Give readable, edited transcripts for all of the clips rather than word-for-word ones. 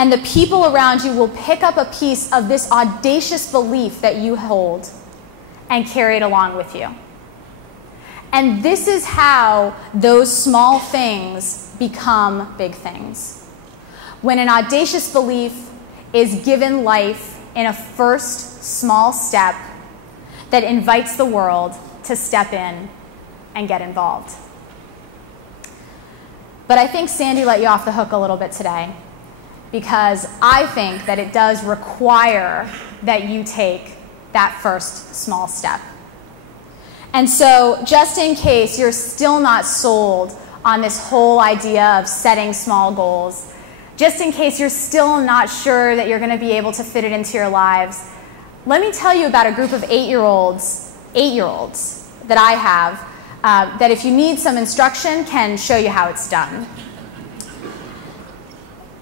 And the people around you will pick up a piece of this audacious belief that you hold and carry it along with you. And this is how those small things become big things. When an audacious belief is given life in a first small step that invites the world to step in and get involved. But I think Sandy let you off the hook a little bit today, because I think that it does require that you take that first small step. And so, just in case you're still not sold on this whole idea of setting small goals, just in case you're still not sure that you're going to be able to fit it into your lives, let me tell you about a group of 8-year-olds that I have, that if you need some instruction, can show you how it's done.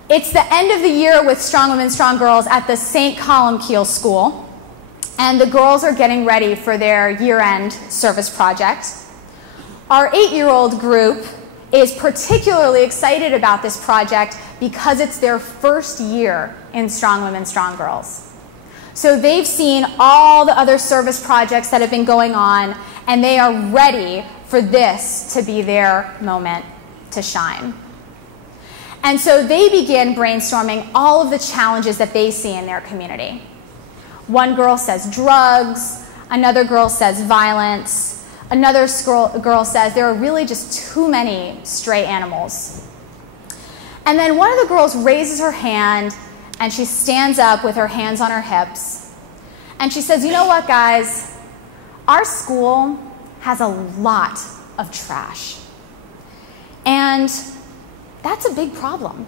It's the end of the year with Strong Women, Strong Girls at the St. Columbkille School. And the girls are getting ready for their year-end service project. Our 8-year-old group is particularly excited about this project because it's their first year in Strong Women, Strong Girls. So they've seen all the other service projects that have been going on, and they are ready for this to be their moment to shine. And so they begin brainstorming all of the challenges that they see in their community. One girl says drugs, another girl says violence, another girl says there are really just too many stray animals. And then one of the girls raises her hand and she stands up with her hands on her hips and she says, you know what, guys? Our school has a lot of trash. And that's a big problem.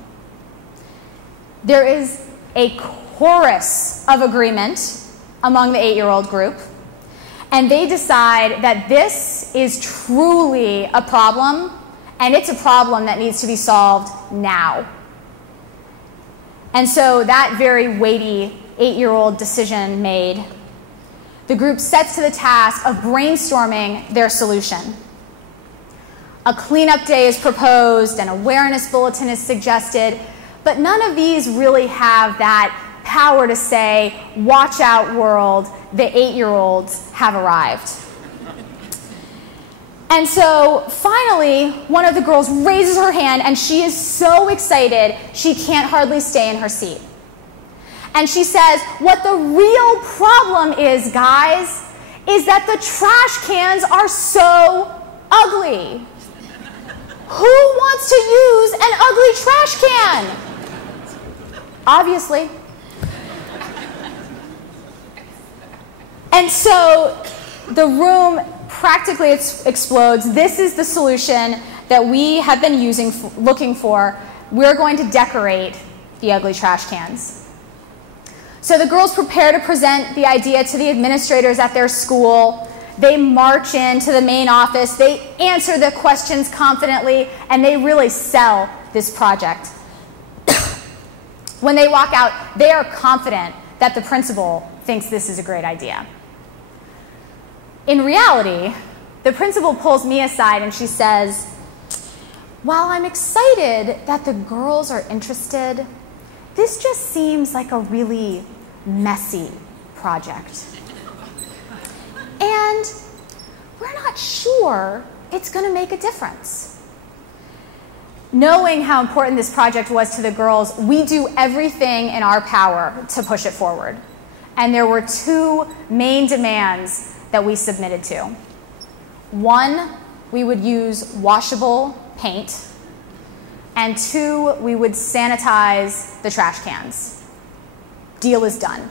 There is a chorus of agreement among the 8-year-old group, and they decide that this is truly a problem, and it's a problem that needs to be solved now. And so that very weighty 8-year-old decision made, the group sets to the task of brainstorming their solution. A cleanup day is proposed, an awareness bulletin is suggested, but none of these really have that power to say, watch out world, the 8-year-olds have arrived. And so finally, one of the girls raises her hand and she is so excited she can't hardly stay in her seat. And she says, what the real problem is, guys, is that the trash cans are so ugly. Who wants to use an ugly trash can? Obviously. And so the room practically explodes. This is the solution that we have been looking for. We're going to decorate the ugly trash cans. So the girls prepare to present the idea to the administrators at their school. They march into the main office. They answer the questions confidently, and they really sell this project. When they walk out, they are confident that the principal thinks this is a great idea. In reality, the principal pulls me aside and she says, while I'm excited that the girls are interested, this just seems like a really messy project. And we're not sure it's going to make a difference. Knowing how important this project was to the girls, we do everything in our power to push it forward. And there were two main demands that we submitted to. One, we would use washable paint. And two, we would sanitize the trash cans. Deal is done.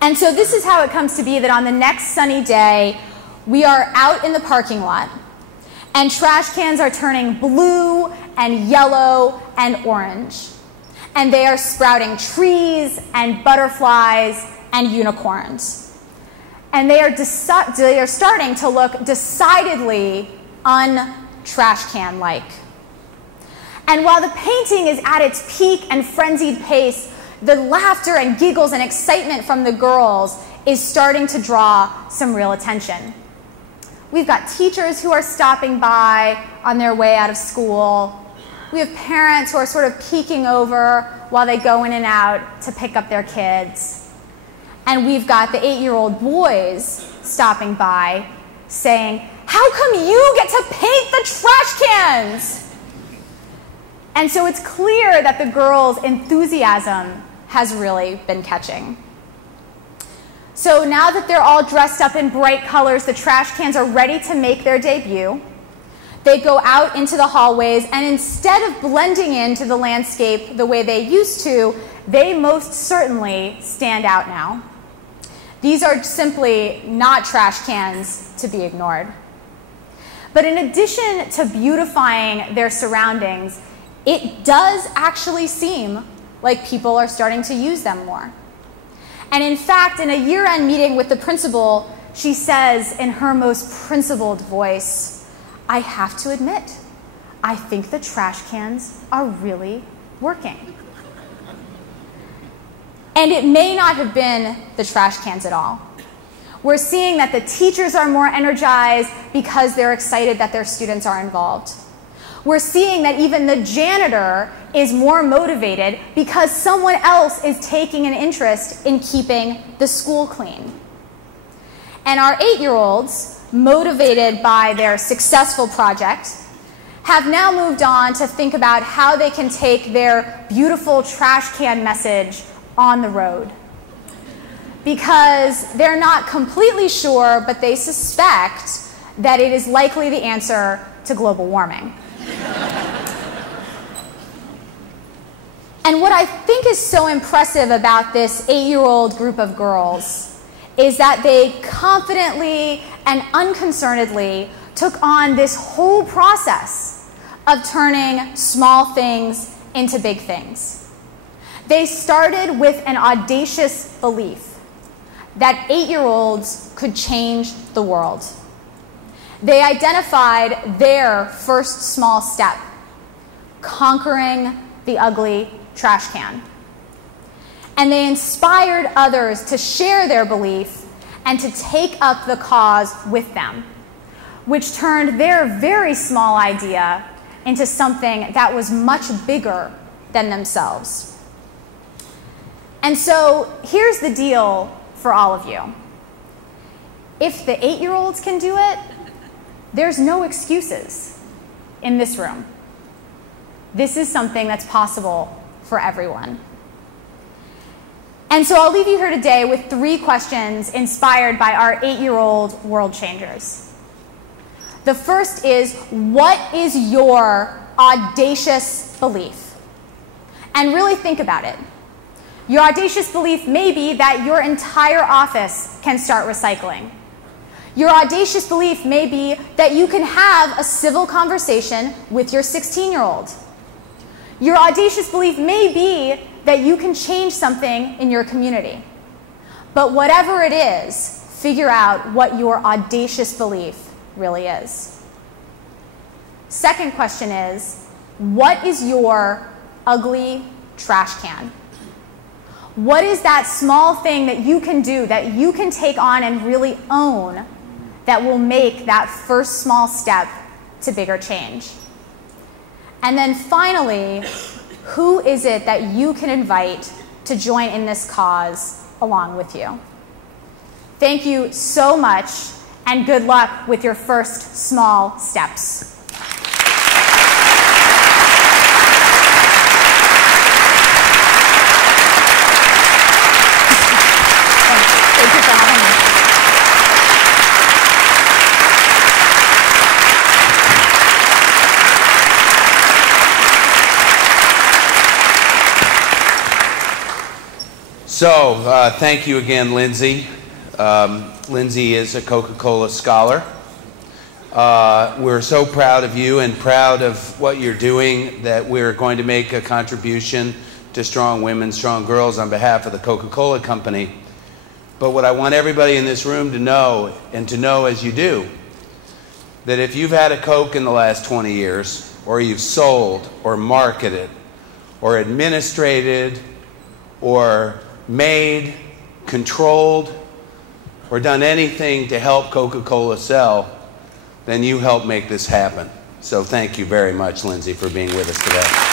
And so this is how it comes to be that on the next sunny day, we are out in the parking lot, and trash cans are turning blue and yellow and orange. And they are sprouting trees and butterflies and unicorns. And they are starting to look decidedly un-trash can-like. And while the painting is at its peak and frenzied pace, the laughter and giggles and excitement from the girls is starting to draw some real attention. We've got teachers who are stopping by on their way out of school. we have parents who are sort of peeking over while they go in and out to pick up their kids. And we've got the 8-year-old boys stopping by saying, "How come you get to paint the trash cans?" And so it's clear that the girls' enthusiasm has really been catching. So now that they're all dressed up in bright colors, the trash cans are ready to make their debut. They go out into the hallways, and instead of blending into the landscape the way they used to, they most certainly stand out now. These are simply not trash cans to be ignored. But in addition to beautifying their surroundings, it does actually seem like people are starting to use them more. And in fact, in a year-end meeting with the principal, she says in her most principled voice, "I have to admit, I think the trash cans are really working." And it may not have been the trash cans at all. We're seeing that the teachers are more energized because they're excited that their students are involved. We're seeing that even the janitor is more motivated because someone else is taking an interest in keeping the school clean. And our 8-year-olds, motivated by their successful project, have now moved on to think about how they can take their beautiful trash can message on the road. Because they're not completely sure, but they suspect that it is likely the answer to global warming. And what I think is so impressive about this 8-year-old group of girls is that they confidently and unconcernedly took on this whole process of turning small things into big things. They started with an audacious belief that 8-year-olds could change the world. They identified their first small step, conquering the ugly trash can. And they inspired others to share their belief and to take up the cause with them, which turned their very small idea into something that was much bigger than themselves. And so here's the deal for all of you. If the 8-year-olds can do it, there's no excuses in this room. This is something that's possible for everyone. And so I'll leave you here today with 3 questions inspired by our 8-year-old world changers. The first is, what is your audacious belief? And really think about it. Your audacious belief may be that your entire office can start recycling. Your audacious belief may be that you can have a civil conversation with your 16-year-old. Your audacious belief may be that you can change something in your community. But whatever it is, figure out what your audacious belief really is. Second question is, what is your ugly trash can? What is that small thing that you can do, that you can take on and really own, that will make that first small step to bigger change? And then finally, who is it that you can invite to join in this cause along with you? Thank you so much, and good luck with your first small steps. Thank you for having me. So, thank you again, Lindsay. Lindsay is a Coca-Cola scholar. We're so proud of you and proud of what you're doing, that we're going to make a contribution to Strong Women, Strong Girls on behalf of the Coca-Cola Company. But what I want everybody in this room to know, and to know as you do, that if you've had a Coke in the last 20 years, or you've sold, or marketed, or administrated, or made, controlled, or done anything to help Coca-Cola sell, then you helped make this happen. So thank you very much, Lindsay, for being with us today.